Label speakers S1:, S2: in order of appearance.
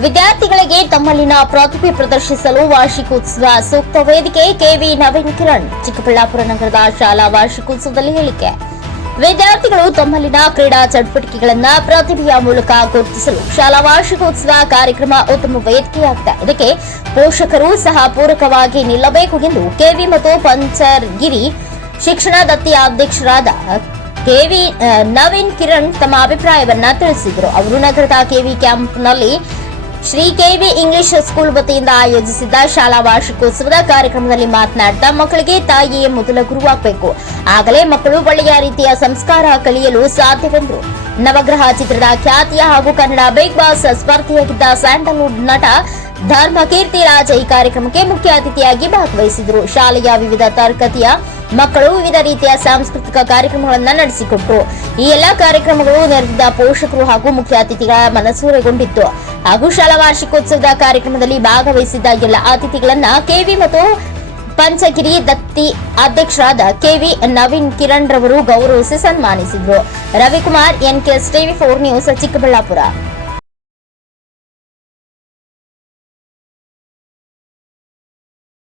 S1: ವಿದ್ಯಾರ್ಥಿಗಳಿಗೆ ತಮ್ಮಲ್ಲಿನ ಪ್ರತಿಭೆ ಪ್ರದರ್ಶಿಸಲು ವಾರ್ಷಿಕೋತ್ಸವ ಸೂಕ್ತ ವೇದಿಕೆ ಕೆವಿ ನವೀನ್ ಕಿರಣ್, ಚಿಕ್ಕಬಳ್ಳಾಪುರ ನಗರದ ಶಾಲಾ ವಾರ್ಷಿಕೋತ್ಸವದಲ್ಲಿ ಹೇಳಿಕೆ. ವಿದ್ಯಾರ್ಥಿಗಳು ತಮ್ಮಲ್ಲಿನ ಕ್ರೀಡಾ ಚಟುವಟಿಕೆಗಳನ್ನು ಪ್ರತಿಭೆಯ ಮೂಲಕ ಗುರುತಿಸಲು ಶಾಲಾ ವಾರ್ಷಿಕೋತ್ಸವ ಕಾರ್ಯಕ್ರಮ ಉತ್ತಮ ವೇದಿಕೆಯಾಗಿದೆ. ಇದಕ್ಕೆ ಪೋಷಕರು ಸಹ ಪೂರಕವಾಗಿ ನಿಲ್ಲಬೇಕು ಎಂದು ಕೆವಿ ಮತ್ತು ಪಂಚರ್ಗಿರಿ ಶಿಕ್ಷಣ ದತ್ತಿ ಅಧ್ಯಕ್ಷರಾದ ಕೆವಿ ನವೀನ್ ಕಿರಣ್ ತಮ್ಮ ಅಭಿಪ್ರಾಯವನ್ನ ತಿಳಿಸಿದರು. ಅವರು ನಗರದ KV ಕ್ಯಾಂಪ್ನಲ್ಲಿ Shri K V English school ವತಿಯಿಂದ ಆಯೋಜಿಸಿದ್ದ ಶಾಲಾ ವಾರ್ಷಿಕೋತ್ಸವದ ಕಾರ್ಯಕ್ರಮದಲ್ಲಿ ಮಾತನಾಡಿದ ಮಕ್ಕಳಿಗೆ ತಾಯಿಯೇ ಮೊದಲ ಗುರುವಾಗಬೇಕು. ಆಗಲೇ ಮಕ್ಕಳು ಒಳ್ಳೆಯ ರೀತಿಯ ಸಂಸ್ಕಾರ ಕಲಿಯಲು ಸಾಧ್ಯವೆಂದರು. ನವಗ್ರಹ ಚಿತ್ರದ ಖ್ಯಾತಿಯ ಹಾಗೂ ಕನ್ನಡ ಬಿಗ್ ಬಾಸ್ ಸ್ಪರ್ಧೆಯಾಗಿದ್ದ ಸ್ಯಾಂಡಲ್ವುಡ್ ನಟ ಧರ್ಮ ಕೀರ್ತಿ ರಾಜ ಈ ಕಾರ್ಯಕ್ರಮಕ್ಕೆ ಮುಖ್ಯ ಅತಿಥಿಯಾಗಿ ಭಾಗವಹಿಸಿದರು. ಶಾಲೆಯ ವಿವಿಧ ತರಗತಿಯ ಮಕ್ಕಳು ವಿವಿಧ ರೀತಿಯ ಸಾಂಸ್ಕೃತಿಕ ಕಾರ್ಯಕ್ರಮಗಳನ್ನು ನಡೆಸಿಕೊಟ್ಟರು ಈ ಎಲ್ಲಾ ಕಾರ್ಯಕ್ರಮಗಳು ನೆರೆದಿದ್ದ ಪೋಷಕರು ಹಾಗೂ ಮುಖ್ಯ ಅತಿಥಿಗಳ ಮನಸೂರೆಗೊಂಡಿತ್ತು. ಹಾಗೂ ಶಾಲಾ ವಾರ್ಷಿಕೋತ್ಸವದ ಕಾರ್ಯಕ್ರಮದಲ್ಲಿ ಭಾಗವಹಿಸಿದ್ದ ಎಲ್ಲ ಅತಿಥಿಗಳನ್ನ ಕೆವಿ ಮತ್ತು ಪಂಚಗಿರಿ ದತ್ತಿ ಅಧ್ಯಕ್ಷರಾದ ಕೆವಿ ನವೀನ್ ಕಿರಣ್ ರವರು ಗೌರವಿಸಿ ಸನ್ಮಾನಿಸಿದ್ರು. Ravikumar NKS TV four news, Chikkaballapura.